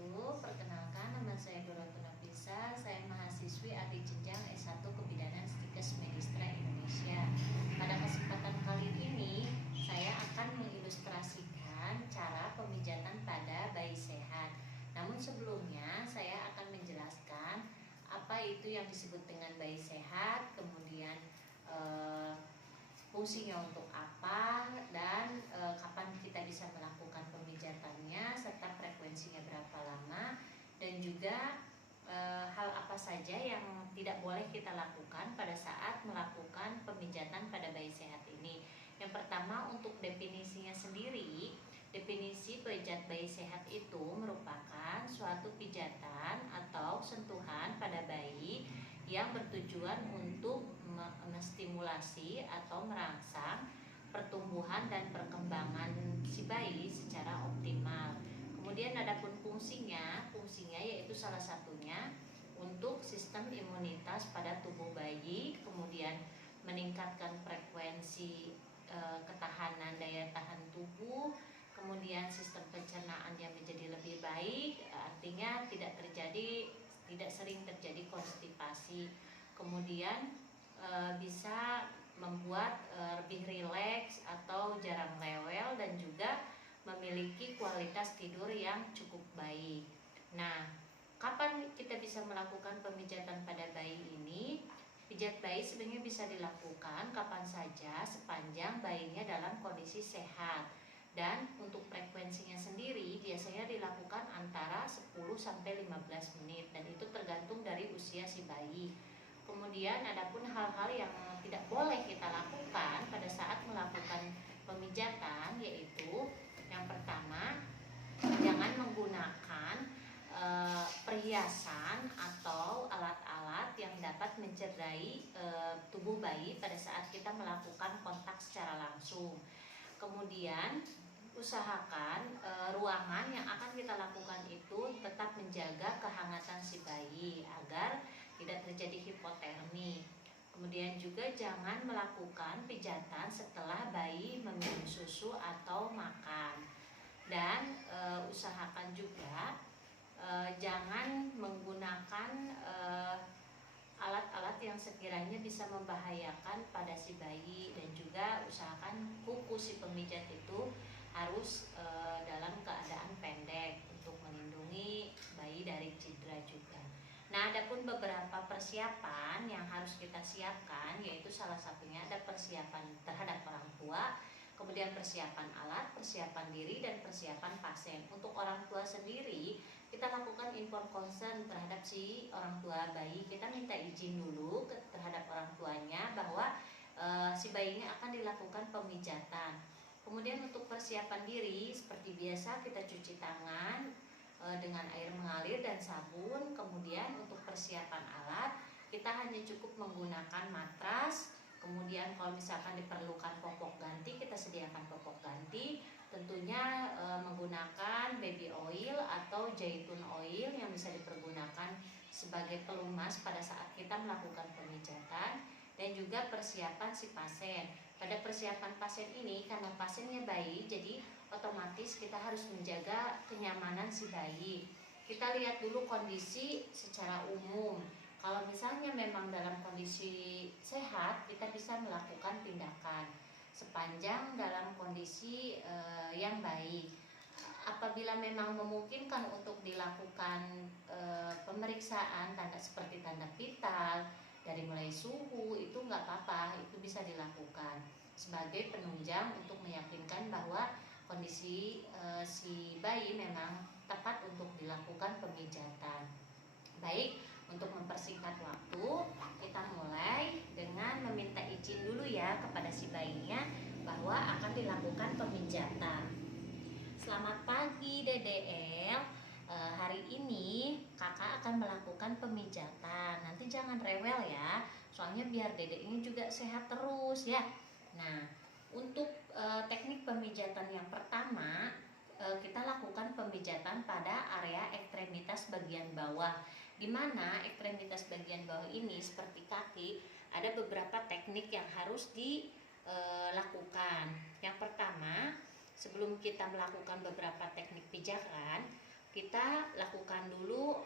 wabarakatuh. Perkenalkan, nama saya Doroto Nafisa. Saya mahasiswi ahli jenjang S1 Kebidanan Stikes Medistra Indonesia. Pada kesempatan kali ini, saya akan mengilustrasikan cara pemijatan pada bayi sehat. Namun sebelumnya, saya akan menjelaskan apa itu yang disebut dengan bayi sehat, kemudian fungsinya untuk apa, dan kapan kita bisa melakukan pemijatannya, serta frekuensinya berapa lama, dan juga hal apa saja yang tidak boleh kita lakukan pada saat melakukan pemijatan pada bayi sehat ini. Yang pertama, untuk definisinya sendiri, definisi pijat bayi sehat itu merupakan suatu pijatan atau sentuhan pada bayi yang bertujuan untuk menstimulasi atau merangsang pertumbuhan dan perkembangan si bayi secara optimal. Kemudian adapun fungsinya yaitu salah satunya untuk sistem imunitas pada tubuh bayi, kemudian meningkatkan frekuensi ketahanan daya tahan tubuh, kemudian sistem pencernaannya menjadi lebih baik, artinya tidak sering terjadi konstipasi. Kemudian bisa membuat lebih rileks atau jarang rewel, dan juga memiliki kualitas tidur yang cukup baik. Nah, kapan kita bisa melakukan pemijatan pada bayi ini? Pijat bayi sebenarnya bisa dilakukan kapan saja sepanjang bayinya dalam kondisi sehat. Dan untuk frekuensinya sendiri biasanya dilakukan antara 10-15 menit, dan itu tergantung dari usia si bayi. Kemudian adapun hal-hal yang tidak boleh kita lakukan pada saat melakukan pemijatan, yaitu yang pertama, jangan menggunakan perhiasan atau alat-alat yang dapat mencederai tubuh bayi pada saat kita melakukan kontak secara langsung. Kemudian usahakan ruangan yang akan kita lakukan itu tetap menjaga kehangatan si bayi agar tidak terjadi hipotermi. Kemudian juga jangan melakukan pijatan setelah bayi meminum susu atau makan. Dan usahakan juga jangan menggunakan alat-alat yang sekiranya bisa membahayakan pada si bayi, dan juga usahakan kuku si pemijat itu harus dalam keadaan pendek untuk melindungi bayi dari cedera juga. Nah, adapun beberapa persiapan yang harus kita siapkan, yaitu salah satunya ada persiapan terhadap orang tua, kemudian persiapan alat, persiapan diri, dan persiapan pasien. Untuk orang tua sendiri, kita lakukan inform consent terhadap si orang tua bayi. Kita minta izin dulu terhadap orang tuanya bahwa si bayinya akan dilakukan pemijatan. Kemudian untuk persiapan diri, seperti biasa kita cuci tangan dengan air mengalir dan sabun. Kemudian untuk persiapan alat, kita hanya cukup menggunakan matras. Kemudian kalau misalkan diperlukan popok ganti, kita sediakan popok ganti. Tentunya menggunakan baby oil atau zaitun oil yang bisa dipergunakan sebagai pelumas pada saat kita melakukan pemijatan. Dan juga persiapan si pasien. Pada persiapan pasien ini, karena pasiennya bayi, jadi otomatis kita harus menjaga kenyamanan si bayi. Kita lihat dulu kondisi secara umum. Kalau misalnya memang dalam kondisi sehat, kita bisa melakukan tindakan sepanjang dalam kondisi yang baik. Apabila memang memungkinkan untuk dilakukan pemeriksaan seperti tanda vital, dari mulai suhu, itu nggak apa-apa, itu bisa dilakukan sebagai penunjang untuk meyakinkan bahwa kondisi si bayi memang tepat untuk dilakukan pemijatan. Baik, untuk mempersingkat waktu, kita mulai dengan meminta izin dulu ya kepada si bayinya bahwa akan dilakukan pemijatan. Selamat pagi DDL. Hari ini kakak akan melakukan pemijatan. Nanti jangan rewel ya, soalnya biar dedek ini juga sehat terus ya. Nah, untuk teknik pemijatan yang pertama, kita lakukan pemijatan pada area ekstremitas bagian bawah, di mana ekstremitas bagian bawah ini seperti kaki, ada beberapa teknik yang harus dilakukan. Yang pertama, sebelum kita melakukan beberapa teknik pijakan, kita lakukan dulu,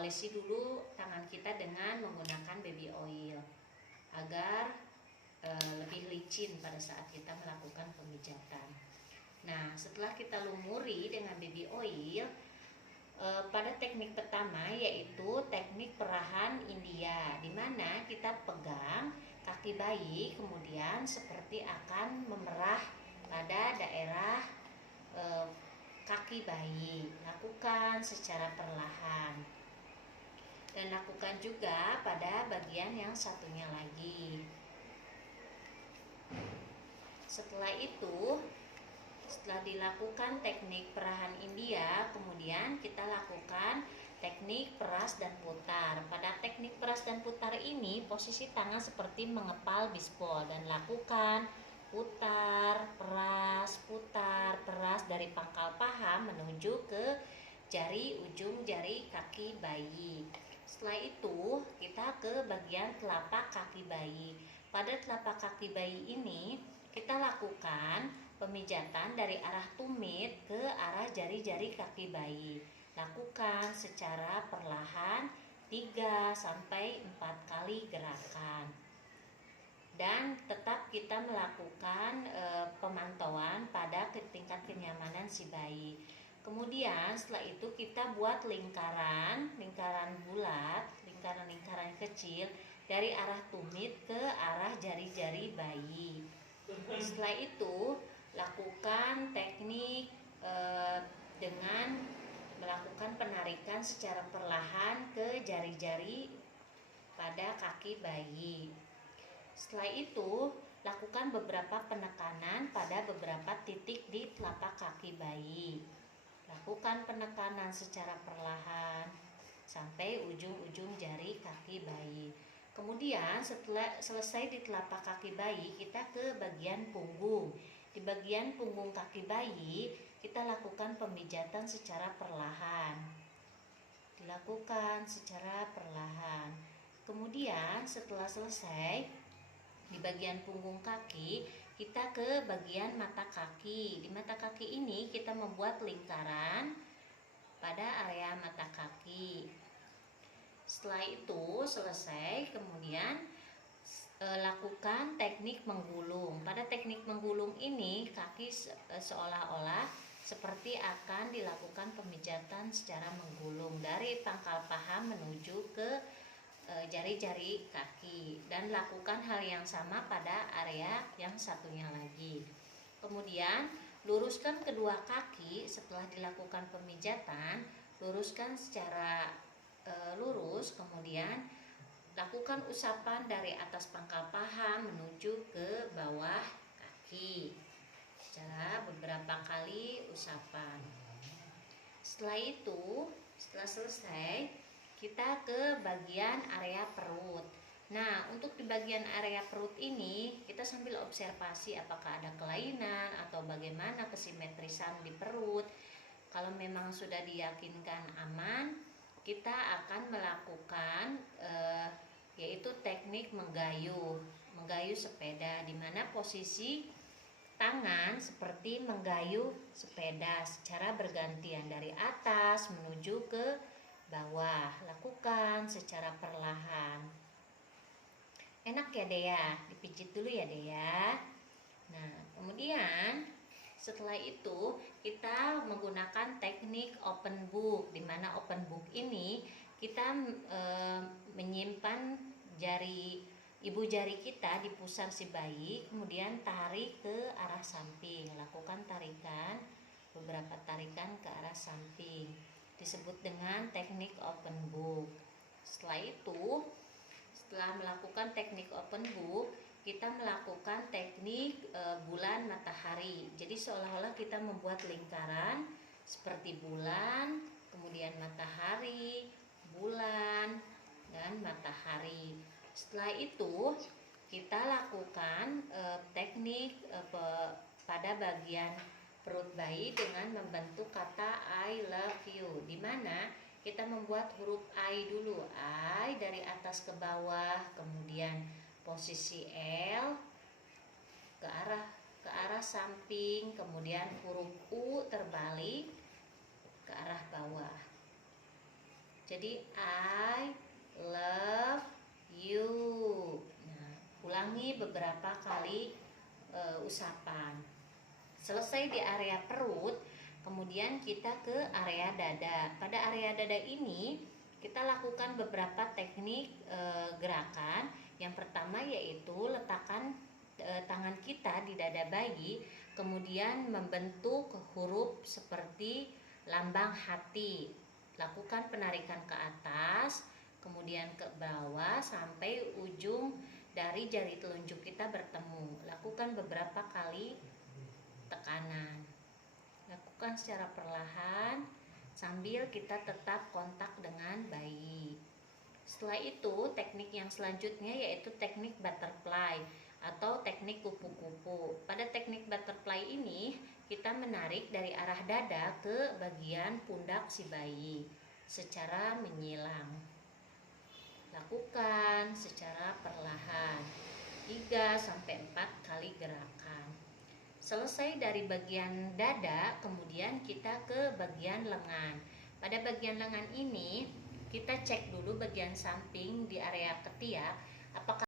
olesi dulu tangan kita dengan menggunakan baby oil agar lebih licin pada saat kita melakukan pemijatan. Nah, setelah kita lumuri dengan baby oil, pada teknik pertama yaitu teknik perahan India, di mana kita pegang kaki bayi kemudian seperti akan memerah pada daerah kaki bayi. Lakukan secara perlahan dan lakukan juga pada bagian yang satunya lagi. Setelah itu, setelah dilakukan teknik perahan India, kemudian kita lakukan teknik peras dan putar. Pada teknik peras dan putar ini, posisi tangan seperti mengepal bisbol dan lakukan putar, peras dari pangkal paha menuju ke ujung jari kaki bayi. Setelah itu, kita ke bagian telapak kaki bayi. Pada telapak kaki bayi ini, kita lakukan pemijatan dari arah tumit ke arah jari-jari kaki bayi. Lakukan secara perlahan 3-4 kali gerakan. Dan tetap kita melakukan pemantauan pada tingkat kenyamanan si bayi. Kemudian setelah itu kita buat lingkaran bulat, lingkaran kecil dari arah tumit ke arah jari-jari bayi. Setelah itu lakukan teknik dengan melakukan penarikan secara perlahan ke jari-jari pada kaki bayi. Setelah itu lakukan beberapa penekanan pada beberapa titik di telapak kaki bayi. Lakukan penekanan secara perlahan sampai ujung-ujung jari kaki bayi. Kemudian setelah selesai di telapak kaki bayi, kita ke bagian punggung. Di bagian punggung kaki bayi, kita lakukan pemijatan secara perlahan. Dilakukan secara perlahan. Kemudian setelah selesai di bagian punggung kaki, kita ke bagian mata kaki. Di mata kaki ini kita membuat lingkaran pada area mata kaki. Setelah itu selesai, kemudian lakukan teknik menggulung. Pada teknik menggulung ini, kaki seolah-olah seperti akan dilakukan pemijatan secara menggulung dari pangkal paha menuju ke jari-jari kaki, dan lakukan hal yang sama pada area yang satunya lagi. Kemudian luruskan kedua kaki. Setelah dilakukan pemijatan, luruskan secara lurus, kemudian lakukan usapan dari atas pangkal paha menuju ke bawah kaki secara beberapa kali usapan. Setelah itu, setelah selesai, kita ke bagian area perut. Nah, untuk di bagian area perut ini, kita sambil observasi apakah ada kelainan atau bagaimana kesimetrisan di perut. Kalau memang sudah diyakinkan aman, kita akan melakukan yaitu teknik menggayuh sepeda, di mana posisi tangan seperti menggayuh sepeda secara bergantian dari atas menuju ke bawah. Lakukan secara perlahan. Enak ya Dea, dipijit dulu ya Dea. Nah, kemudian setelah itu kita menggunakan teknik open book, di mana open book ini kita menyimpan ibu jari kita di pusar si bayi, kemudian tarik ke arah samping. Lakukan tarikan, beberapa tarikan ke arah samping, disebut dengan teknik open book. Setelah itu, setelah melakukan teknik open book, kita melakukan teknik bulan matahari. Jadi seolah-olah kita membuat lingkaran seperti bulan, kemudian matahari, bulan, dan matahari. Setelah itu kita lakukan teknik pada bagian perut bayi dengan membentuk kata I love you, di mana kita membuat huruf I dulu, I dari atas ke bawah, kemudian posisi L ke arah samping, kemudian huruf U terbalik ke arah bawah. Jadi I love you. Nah, ulangi beberapa kali usapan. Selesai di area perut, kemudian kita ke area dada. Pada area dada ini kita lakukan beberapa teknik gerakan. Yang pertama yaitu letakkan tangan kita di dada bayi, kemudian membentuk huruf seperti lambang hati. Lakukan penarikan ke atas, kemudian ke bawah sampai ujung dari jari telunjuk kita bertemu. Lakukan beberapa kali tekanan. Lakukan secara perlahan sambil kita tetap kontak dengan bayi. Setelah itu, teknik yang selanjutnya yaitu teknik butterfly atau teknik kupu-kupu. Pada teknik butterfly ini, kita menarik dari arah dada ke bagian pundak si bayi secara menyilang. Lakukan secara perlahan 3-4 kali gerakan. Selesai dari bagian dada, kemudian kita ke bagian lengan. Pada bagian lengan ini, kita cek dulu bagian samping di area ketiak, apakah